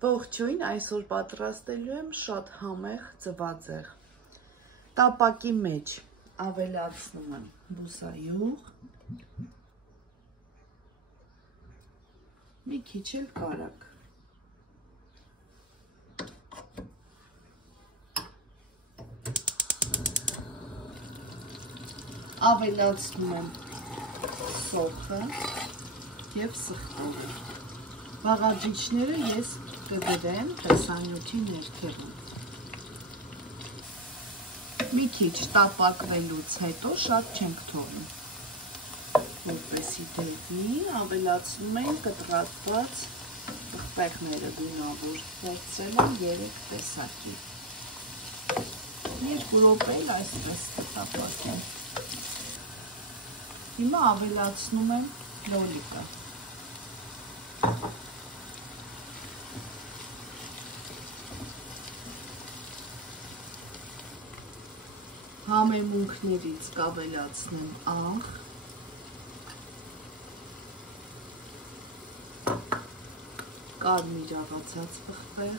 Ողջույն, այսօր պատրաստելու եմ շատ համեղ ձվածեղ։ Տապակի մեջ ավելացնում եմ բուսայուղ, մի քիչ էլ կարագ։ Ավելացնում եմ սոխը և սխտորը։ Բաղադրիչները ես կդրեմ տեսանյութի ներքևում։ Մի քիչ տապակվելուց հետո շատ չենք թողնում, որպեսզի դեպի ավելացնում ենք կտրատված պղպեղները գունավոր, վերցրել եմ 3 տեսակի։ 2 րոպե էլ այսպես կտապակեմ։ Հիմա ավելացնում եմ լոլիկը։ Համեմունքներից կավելացնեմ աղ, կարմիր աղացած պղպեղ,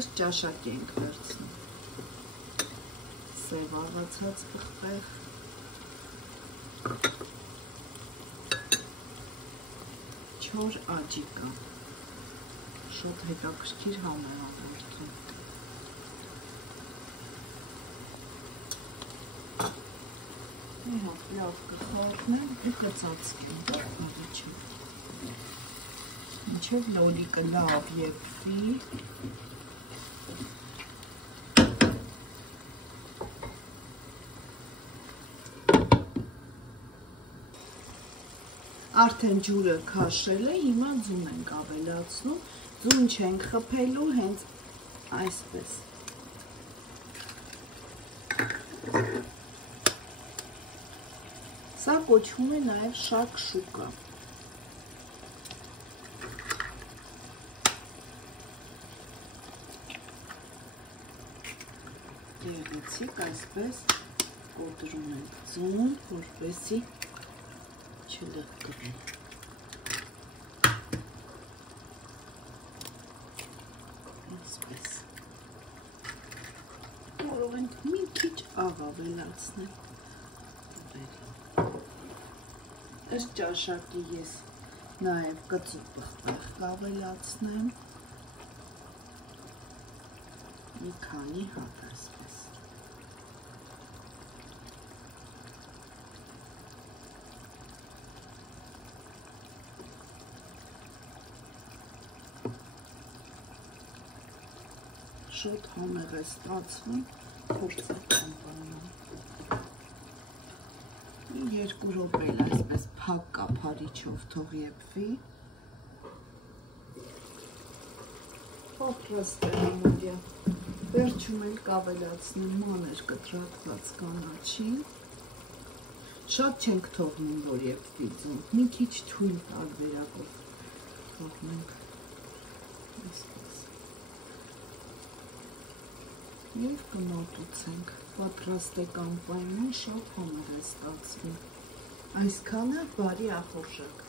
ըստ ճաշակի ենք վերցնում, սև աղացած պղպեղ, չոր աջիկա, շատ հետաքրքիր համեմավորվում։ Մի հատ լավ կխառնեմ ու կծածկեմ առաջին, մինչև լոլիկը լավ եփվի։ Արդեն ջուրը քաշել է, հիմա ձուն ենք ավելացնում, ձուն չենք խփելու, հենց այսպես։ Սա կոչվում է նաև շակշուկա։ Գեղեցիկ այսպես կոտրում ենք ձուն, որպեսզի չլղկվի։ Այսպես։ Կարող ենք մի քիչ աղ ավելացնել։ Ըստ ճաշակի ես նաև կծու պղպեղ կավելացնեմ, մի քանի հատ այսպես։ Շատ համեղ է ստացվում, փորձեք անպայման։ 2 րոպե էլ այսպես փակ կափարիչով թող եփվի։ Պատրաստ է համարյա։ Վերջում էլ կավելացնեմ մանր կտրատված կանաչին։ Շատ չենք թողնում, որ եփվի ձուն, մի քիչ թույլ տարբերակով թողնենք այսպես։ Եվ կմատուցենք, պատրաստ է անպայման, շատ համեղ է ստացվում։ Այսքանը բարի ախորժակ։